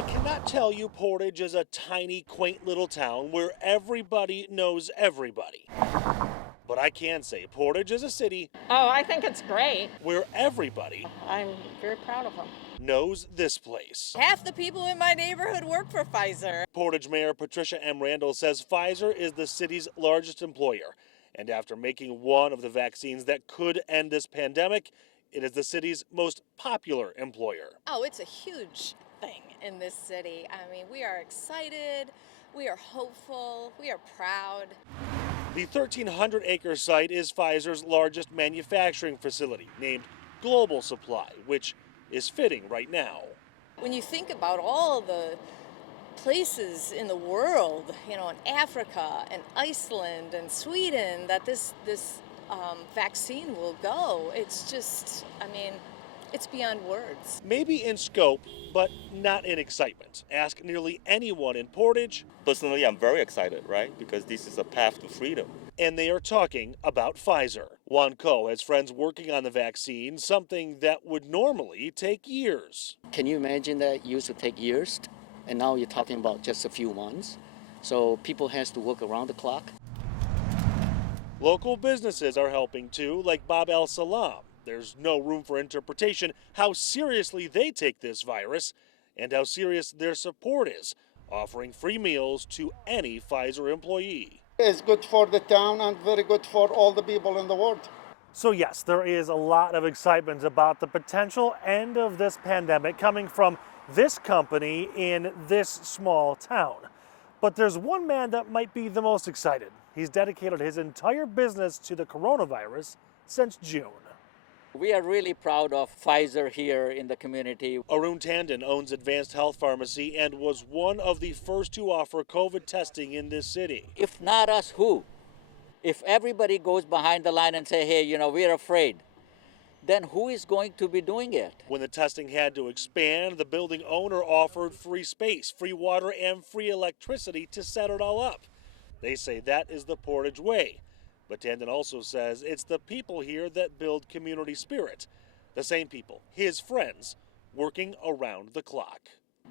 I cannot tell you Portage is a tiny, quaint little town where everybody knows everybody. But I can say Portage is a city Oh, I think it's great. where everybody I'm very proud of them. knows this place. Half the people in my neighborhood work for Pfizer. Portage Mayor Patricia M. Randall says Pfizer is the city's largest employer. And after making one of the vaccines that could end this pandemic, it is the city's most popular employer. Oh, it's a huge thing in this city. I mean, we are excited, we are hopeful, we are proud. The 1,300-acre site is Pfizer's largest manufacturing facility, named Global Supply, which is fitting right now. When you think about all the places in the world, in Africa and Iceland and Sweden, that this vaccine will go, it's just, it's beyond words. Maybe in scope, but not in excitement. Ask nearly anyone in Portage. Personally, I'm very excited, right? Because this is a path to freedom. And they are talking about Pfizer. Juan Ko has friends working on the vaccine, something that would normally take years. Can you imagine that it used to take years, and now you're talking about just a few months? So people has to work around the clock. Local businesses are helping too, like Bab El Salam. There's no room for interpretation how seriously they take this virus and how serious their support is, offering free meals to any Pfizer employee. It's good for the town and very good for all the people in the world. So yes, there is a lot of excitement about the potential end of this pandemic coming from this company in this small town. But there's one man that might be the most excited. He's dedicated his entire business to the coronavirus since June. We are really proud of Pfizer here in the community. Arun Tandon owns Advanced Health Pharmacy and was one of the first to offer COVID testing in this city. If not us, who? If everybody goes behind the line and say, hey, we're afraid, then who is going to be doing it? When the testing had to expand, the building owner offered free space, free water, and free electricity to set it all up. They say that is the Portage way. But Tandon also says it's the people here that build community spirit. The same people, his friends, working around the clock.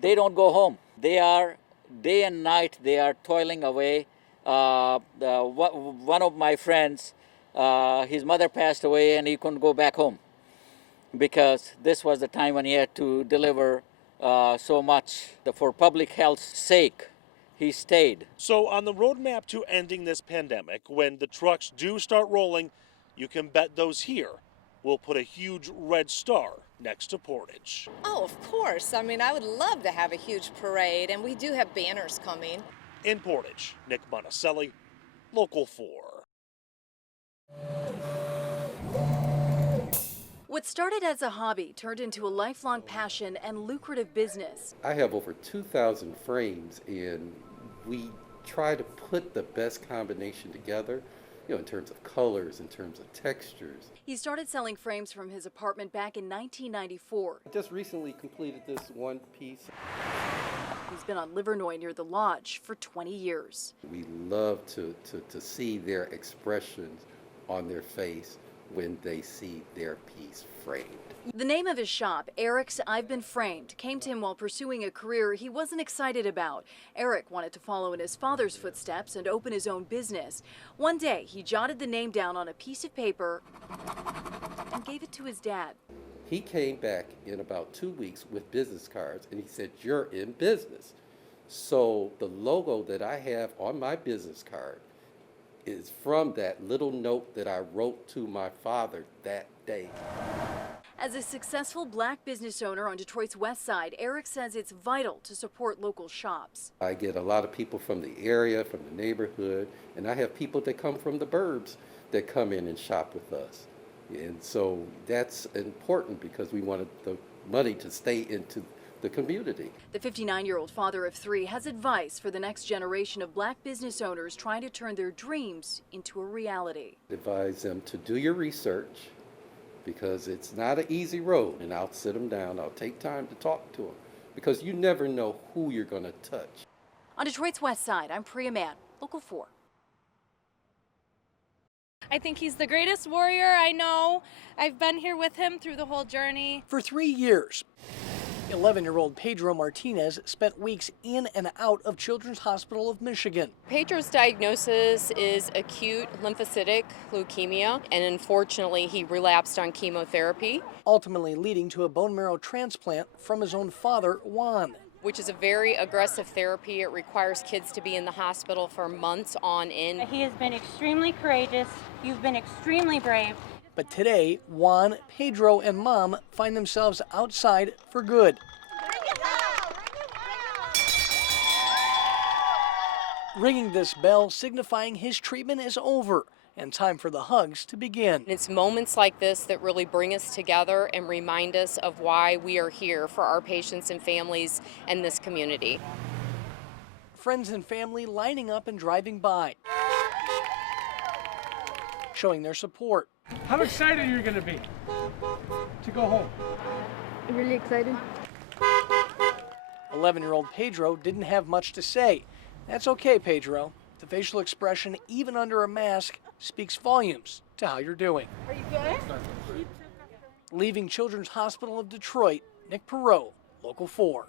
They don't go home. They are, day and night, they are toiling away. One of my friends, his mother passed away and he couldn't go back home because this was the time when he had to deliver so much. For public health's sake, he stayed. So on the roadmap to ending this pandemic, when the trucks do start rolling, you can bet those here will put a huge red star next to Portage. Oh, of course. I would love to have a huge parade, and we do have banners coming. In Portage, Nick Monticelli, Local 4. What started as a hobby turned into a lifelong passion and lucrative business. I have over 2,000 frames, and we try to put the best combination together, in terms of colors, in terms of textures. He started selling frames from his apartment back in 1994. I just recently completed this one piece. He's been on Livernois near the lodge for 20 years. We love to see their expressions on their face when they see their piece framed. The name of his shop, Eric's I've Been Framed, came to him while pursuing a career he wasn't excited about. Eric wanted to follow in his father's footsteps and open his own business. One day, he jotted the name down on a piece of paper and gave it to his dad. He came back in about 2 weeks with business cards, and he said, "You're in business." So the logo that I have on my business card is from that little note that I wrote to my father that day. As a successful black business owner on Detroit's West Side, Eric says it's vital to support local shops. I get a lot of people from the area, from the neighborhood, and I have people that come from the burbs that come in and shop with us. And so that's important because we wanted the money to stay into the community. The 59-year-old father of 3 has advice for the next generation of black business owners trying to turn their dreams into a reality. Advise them to do your research because it's not an easy road, and I'll sit them down, I'll take time to talk to them because you never know who you're going to touch. On Detroit's West Side, I'm Priya Mann, Local 4. I think he's the greatest warrior I know. I've been here with him through the whole journey. For 3 years, 11-year-old Pedro Martinez spent weeks in and out of Children's Hospital of Michigan. Pedro's diagnosis is acute lymphocytic leukemia, and unfortunately he relapsed on chemotherapy, Ultimately leading to a bone marrow transplant from his own father, Juan. which is a very aggressive therapy. It requires kids to be in the hospital for months on end. He has been extremely courageous. You've been extremely brave. But today, Juan, Pedro, and Mom find themselves outside for good. Ringing this bell, signifying his treatment is over and time for the hugs to begin. It's moments like this that really bring us together and remind us of why we are here for our patients and families and this community. Friends and family lining up and driving by, showing their support. How excited are you going to be to go home? Really excited. 11-year-old Pedro didn't have much to say. That's okay, Pedro. The facial expression, even under a mask, speaks volumes to how you're doing. Are you good? Leaving Children's Hospital of Detroit, Nick Perot, Local 4.